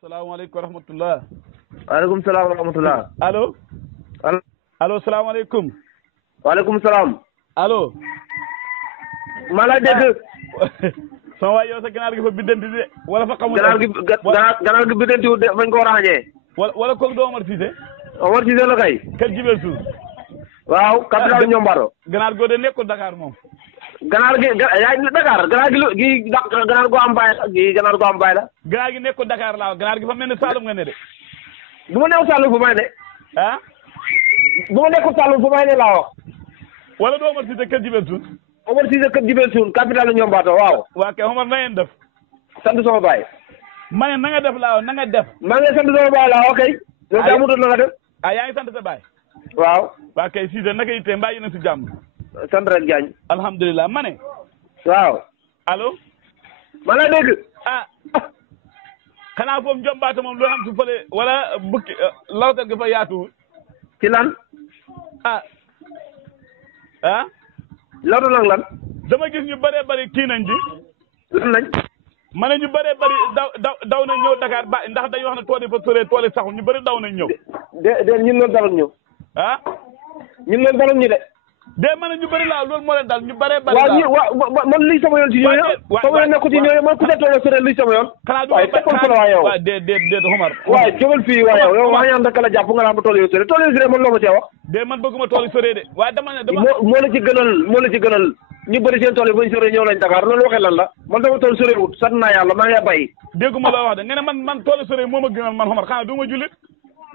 salaamaaleykum wa rahmatulah. waaleykum salaam wa rahmatulah. allo. allo. allo salaamaaleykum. waaleykum salaam. allo. maa la dégg. sama waay yow sa ganaar gi fa biddanti de wala fa xamul. ganaar gi biddantiwul de fañ ko war a xañee. wala kooku doo Omar Cissé. Omar Cissé la kay. kër Jibel Suuf. waaw capital Ñombaro. ganaar goo de nekkul Dakar moom. ganaar gi yaa ngi Dakar ganaar gi ganaar gu am baay la ganaar gu am baay la. ganaar gi nekkul Dakar laa ganaar gi fa mel ne Saalum nga ne de. bu ma nekkul Saalum fu may ne. ah. bu ma nekkul Saalum fu may ne laa wax. wala doo Omar Cissé kër Jibel Suuf. Omar Cissé kër Jibel Suuf capital Ñombaro waaw. waa kay Omar na ngeen def. sant sama baay. ma ne na nga def laa na nga def. maa ngi sant sama baay laa ok. loolu daa mutul na nga def. ah yaa ngi sant sa baay. waaw. waa kay Cissé naka yitte mbaa yéen a si jàmm. sant rek Diagne. alhamdulilah ma ne. waaw. allo. ma la dégg. ah. xanaa foofu njombaata moom loo xam su fële wala bukki lawtal ga fa yaatuwul. ci lan. ah. ah. lawtal ak lan. dama gis ñu bëree bëri kii nañ ci. lan lañ. ma ne ñu bëree bëri daw nañ ñëw Dakar ba ndax dañuy wax ne tool yi fa sore tool yi saxul ñu bëri daw nañ ñëw. de ñun loolu dalal ñu. ah. ñun loolu dalal ñu de. ma ne ñu bëri laa loolu moo leen dal ñu bëree bëri. waaw man liy sama yoon ci ñooñu. sama yoon nekku ci ñooñu man ku ne tool yi sore liy sama yoon. xanaa du waaye teppal ko la waa yow. waaw déet Omar. waaye jógal fii waa yow wax ñaan daka la jàpp nga naan ba tool yi sore tool yi sore man loo ma cee wax. man bëgguma tool yi sore de waaye dama ne dama. moo la ci gënal ñu bëri seen tool yi bañ sore ñëw nañ Dakar loolu waxee lan la man dama tool sore wut sant naa yàlla maa ngi bay. dégguma la wax de nga ne man tool yi sore moo ma gënal man Omar xanaa du ma jullit.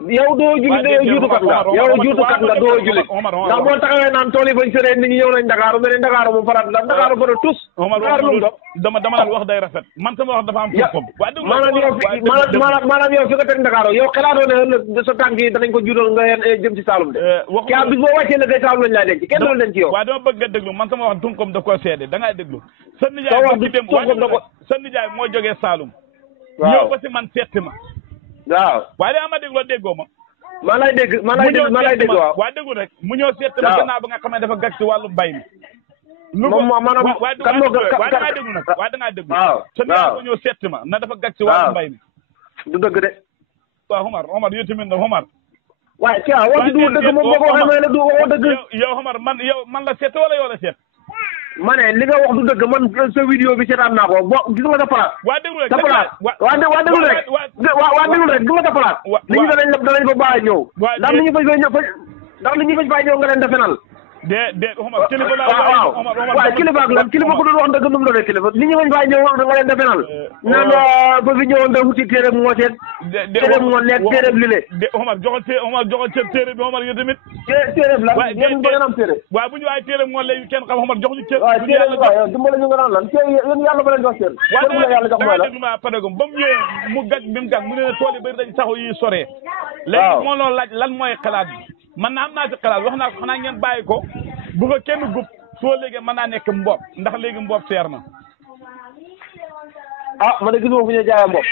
yow doo jullit de yow juutukat nga yow juutukat nga doo jullit ndax boo taxawee naan tool yi bañ sore nit ñi ñëw nañ Dakar mel ni Dakar moom farat la Dakar farat tous. Dakar lu mu doon dama naan wax day rafet man sama wax dafa am foofu. maanaam yow fi nga teg Dakar yow xalaatoo ne sa tànk yi danañ ko juutal nga jëm ci Saalum de. kii bis boo wàccee la day Saalum lañ laa denc kenn doon denc ci yow. waaw dama bëgg nga déglu man sama wax tunkom da koo seede da ngay déglu. sa nijaay moo jógee Saalum. ñëw ba si man seeti ma. waaw waaye dama ma dégloo déggoo ma. maa lay dégg waaw. waa déglu rek mu ñëw seeti ma gannaaw ba nga xam ne dafa gàcc ci wàllu mbay mi. moom maanaam kan moo waaye dangaa déglu nag waaye dangaa déglu. waaw sa nijaay ko ñëw seeti ma na dafa gàcc ci wàllu mbay mi. du dëgg de. waaw Omar yow tamit nag Omar. waaye kii wax du dëgg moom boo ko waxee may la du waxoo dëgg. yow Omar man la seet wala yow la seet. ma ne li nga wax du dëgg man sa vidéo bi seetaan naa ko gis nga sa place. waa déglu rek sa place waa déglu rek. waa déglu rek gis nga sa place. nit ñi danañ fa bàyyi ñëw. ndax nit ñi fañ fay ñëw nga leen defenal. Omar kilifa la waaw waaye kilifa ak lan kilifa ko doon wax dëgg nu mu doonee kilifa nit ñi fañ fay ñëw nga leen defenal. naan ba fi ñëwoon da wuti téere moo seet. téere moo nekk téere bi lile. Omar joxal téere bi Omar yow tamit. téere bi la yéen ba ngeen am téere. waaw bu ñu waaye téere moo lay kenn xam Omar jox ñu téere. waaw téere bi waaw dimbale ñu nga naan lan téere yéen yàlla ba leen jox téere. téere bu la yàlla jox mooy la déglu ma padagum ba mu ñëwee mu gàgg bi mu gàgg mu ne tool yi bëri dañ saxu yi soree. léegi moo loolu laaj lan mooy xalaat bi man na am naa ci xalaat wax naa ko xanaa ngeen bàyyi ko bu ko kenn gub soo léegi mën naa nekk mbopp ndax léegi mbopp seer na. man de gisuma fu ñuy jaayee mbopp.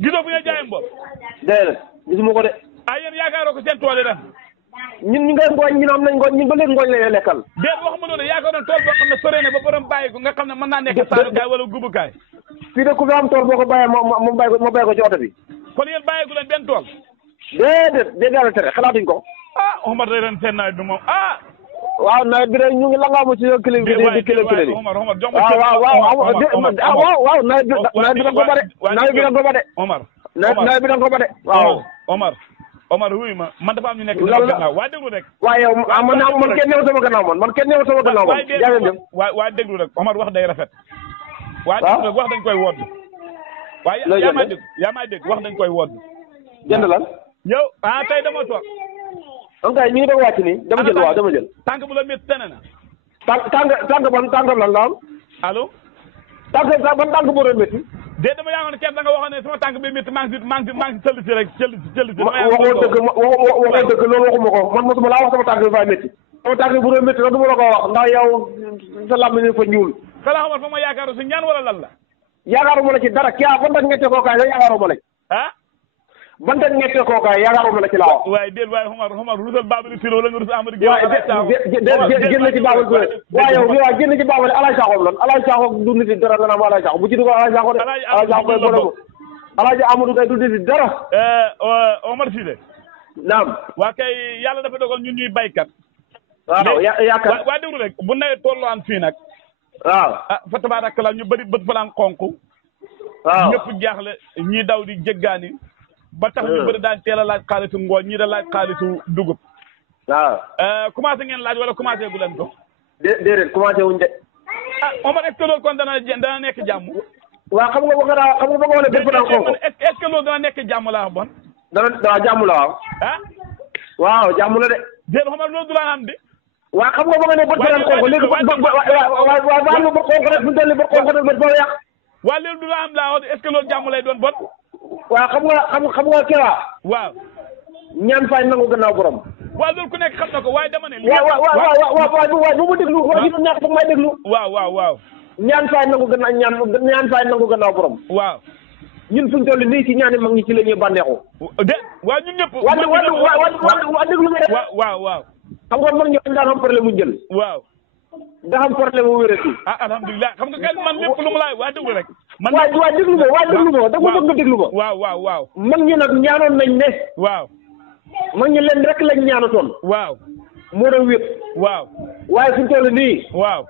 gisoo fu ñuy jaayee mbopp. déedéet gisuma ko de. yéen yaakaaroo ko seen tool yi ren. ñun ñu ngay ngooñ ñun am nañ ngooñ ñun ba léegi ngooñ la ñuy lekkal. déet waxuma loolu yaakaaroon tool boo xam ne sore na ba borom bàyyi ko nga xam ne mën naa nekk saalukaay wala gubukaay. fii de ku fi am tool boo ko bàyyee ma bàyyi ko ci oto bi. kon yéen bàyyeeku leen benn tool. déedéet yàlla tere xalaatuñ ko. Omar day ren seen nawet bi moom waaw nawet bi rek ñu ngi langaamu ci kilib bi di kilib bi. Omar jox waaw nawet bi da ko ba de. nawet bi da ko ba de. nawet bi da ko ba de. waaw Omar wuy ma man dafa am ñu nekk sama gannaaw waa déglu rek. waaye yow man kenn ñëw sama gannaaw man kenn ñëw sama gannaaw man. jaajëf waa déglu rek Omar wax day rafet. waa déglu rek wax dañ koy wodd. waaye yaa may dégg wax dañ koy wodd. jënd lan. yow tey dama toog. ok ñu ngi doon wàcc nii dama jël. tànk bu la métti tene na. tànk ban la am. allo. ban tànk bu doon métti. déedéet dama yaakaar ne kenn da nga waxoon ne sama tànk bi métti maa ngi si sëll si rek sëll si. waxoo dëgg loolu waxuma ko man mosuma laa wax sama tànk bi fay métti. sama tànk bi bu doon métti nag du ma la ko wax ndax yow sa làmmiñ fa ñuul. xanaa xamal fa ma yaakaaru si ñaan wala lan la. yaakaaruma la ci dara kii ban tax ngeen kookaay la yaakaaruma la. ban tax ngeen kookaay yaakaaruma la ci laa wax. waaye déet waaye Omar rusal Babali Silo wala nga rus Amadou Gueye. génn ci Babali Silo waaye yow génn ci Babali Alaaj Sakho lan Alaaj Sakho du nit dara nga naan Alaaj Sakho bu ci dugg Alaaj Sakho de. Alaaj Sakho koy boole Alaaji Amadou kay du di dara. Omar Cissé. naam. waa kay yàlla dafa dogal ñun ñuy baykat. waaw yaakaar waa déglu rek bu nawet tolluwaan fii nag. waaw. fa tabaarakalla ñu bëri bët falaan xonk. waaw ñëpp jaaxle ñii daw di jéggaani. ba tax ñu bëri daan teel a laaj xaalisu ngooñ ñii da laaj xaalisu dugub. waaw. commencé ngeen laaj wala commencé gu leen ko. déedéet commencé wuñ de. Omar est-ce que loolu kon dana nekk jàmm. waaw xam nga ba nga wane bët falaan xonk. est-ce que loolu dana nekk jàmm laa bon. dana jàmm la waaw. waaw jàmm la de. déedéet Omar loolu du la am de. waaw xam nga ba nga ne bët falaan xonk léegi waaw nga bët xonk rek fu mu toll nii bët xonk rek bët fa yàq. waa léegi du la am laa wax est-ce que loolu jàmm lay doon bon. waaw xam nga kii waaw. ñaan fay nangu gannaaw borom. waaw loolu ku nekk xam na ko waaye dama ne. waaw bu mu déglu waa ji ñàkk foog may déglu. waaw. ñaan fay nangu gannaaw borom. waaw. ñun fu ñu toll nii ci ñaani mag ñi ci la ñuy bànneexu. waaw ñun ñëpp. waa déglu nga rek. waaw. xam nga mag ñi daan am problème mu jël. waaw. da xam problème mu wérati. alhamdulilah xam nga kay man lépp lu mu laay waa déglu rek. man waa déglu ma da nga bëgg nga déglu ma. waaw. mag ñi nag ñaanoon nañ ne. waaw. mag ñi leen rek lañ ñaanatoon. waaw. moo doon wér. waaw. waaye fu ñu toll nii. waaw.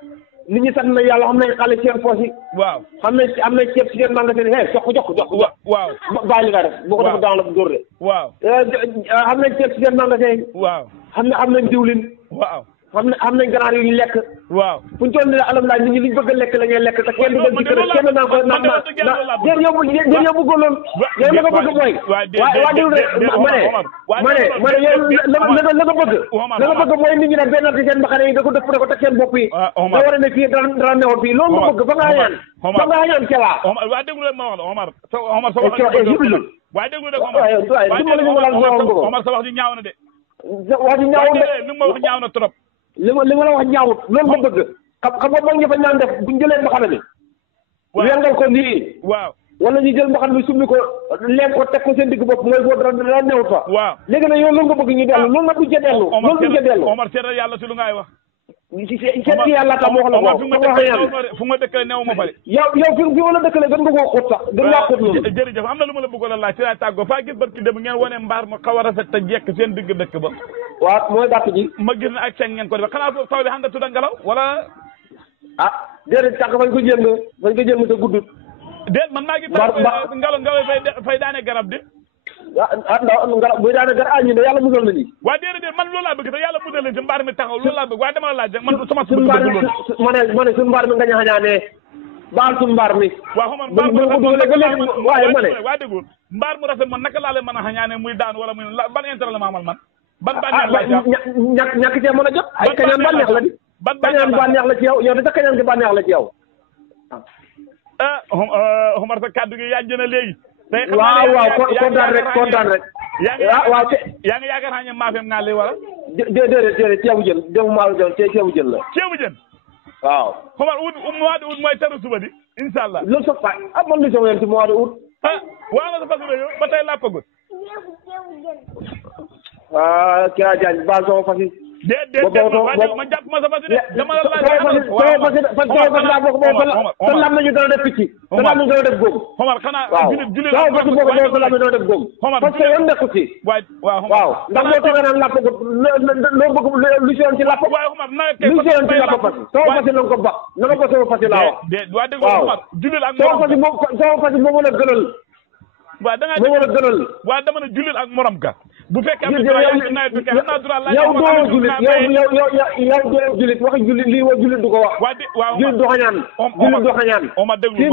nit ñi sant na yàlla xam nañ xale seen poos yi. waaw. am nañ ceeb si seen magasin yi jox ko. waaw. bàyyi li nga def. boo ko def dans la dóor de. waaw. am nañ ceeb si seen magasin yi. waaw. am nañ diwlin. waaw. am nañ ganaar yu ñu lekk. waaw. fu ñu toll nii alhamdulilah nit ñi liñ bëgg a lekk la ñuy lekk te kenn du dem ci kër kenn naan ko naan déet yow bëggoon loolu. yow la nga bëgg mooy. waa déglu rek ma ne yow la nga bëgg mooy nit ñi nag benn ci seen mbaxane yi da ko dëpp da ko teg seen bopp yi. da war a ne fii dara newoon fii loolu nga bëgg fa nga ñaan. fa nga ñaan Kela. waa déglu rek ma wax la Omar. Omar sa wax waa déglu rek Omar sa wax ji ñaaw na de. wax ji ñaaw de li ma wax ñaaw na trop. li ma la wax ñaawut loolu nga bëgg xam nga mag ñi fa ñaan def buñ jëlee mbaxana mi wengal ko nii waaw wala ñu jël mbaxana mi summi ko leen ko teg ko seen digg bopp mooy boo dara newut fa waaw léegi nag yow loolu nga bëgg ñu dellu loolu nag duñ ca dellu loolu duñ ca dellu Omar seetal yàlla si lu ngay wax seet yàlla tam wax la ko fu ma dëkkale new ma bari yow fi ma la dëkkale gën nga koo xóot sax gën ngaa xóot loolu jërëjëf am na lu ma la bëggoon a laaj si laay tàggoo faa gis barki dem ngeen wane mbaar ma xaw a rafet te jekk seen digg dëkk ba waaw mooy gàtt ji ma gis ne ak seng ngeen ko defe xanaa foofu taw bi xam nga tudda ngelaw wala déedéet tàkk fañ ko jëng te guddut déet man maa ngi ngelaw fay daane garab di ndaw garab buy daane garab ñu ne yàlla musal na ni waa déedéet man loolu laa bëgg te yàlla musal na si mbaar mi taxaw loolu laa bëgg waaye dama la laaj rek man sama suñu mbaar mi ma ne suñu mbaar mi nga ñaxañaanee baal suñu mbaar mi waaw xam mbaar mu waaye ma ne waa déggul mbaar mu rafet man naka laa leen mën a xañaane muy daan wala muy ban intérêt la ma amal man ban bànneex la ci ñàkk cee mën a jot ay kañaan bànneex la di kañaan bànneex la ci yow de sa kañaan gi bànneex la ci yow Omar sa kàddu gi yànj na léegi waaw kontaan rek waaw yaa ngi yaakaar naa ne maafem naa lay wala déedéet ceebu jën defu maalu jën ceebu jën la ceebu jën waaw Omar mois de août mooy teru suba di incha allah loolu sax man li sama yéen ci mois de août waaw na sa fas yow ba tey làppagut Kira Diagne baal sama fas yi déedéet ma jàpp ma sa fas yi de dama la laaj sa lam nañu dana def picc sa lam nañu dana def góom Omar xanaa julit sama fas boobu sa lam nañu dana def góom parce que yoon nekku ci waaw ndax boo toogee naan làpp loo bëgg lu si yoon ci làpp lu si yoon ci làpp fas sama fas yi na nga ko bax na nga ba sama fas yi laa wax sama fas yi moo mën a gënal waaw da moo mën a gënal waaw dama ne jullit ak morom ka bu fekkee am na droit yow doo jullit yow doo jullit wax jullit lii wa jullit du ko wax jullit du xañaan jullit du xañaan fii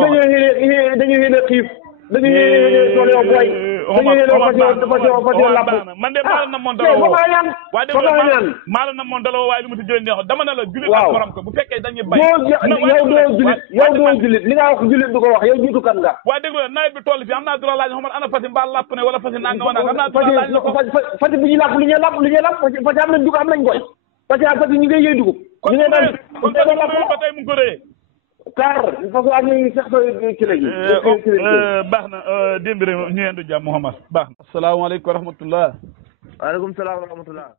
dañuy yéene xiif dañuy yéene tool yow booy dañuy yéene fas yoo làpp man de maa la namoon daloo fa ñaan maa la namoon daloo waaye li mu si jëlee neexoon dama ne la jullit ak morom ko bu fekkee dañuy bay yow doo jullit li nga wax jullit du ko wax yow jiitu kan nga waa déglu nawet bi toll fi am naa droit laaj Omar ana fasi mbaa làpp ne wala fasi nanga wana am naa droit laaj la ko fasi bi ñuy làpp li ñuy làpp fasi am nañ dugub am nañ ngoy fasi ñu ngay yëy dugub kon ba tey mu ngi ko réyee car parce que am nañu sax ci léegi baax na démb rek ñu yendu jàmm Mouhamad baax na asalaamaaleykum wa rahmatullah waaleykum salaam wa rahmatullah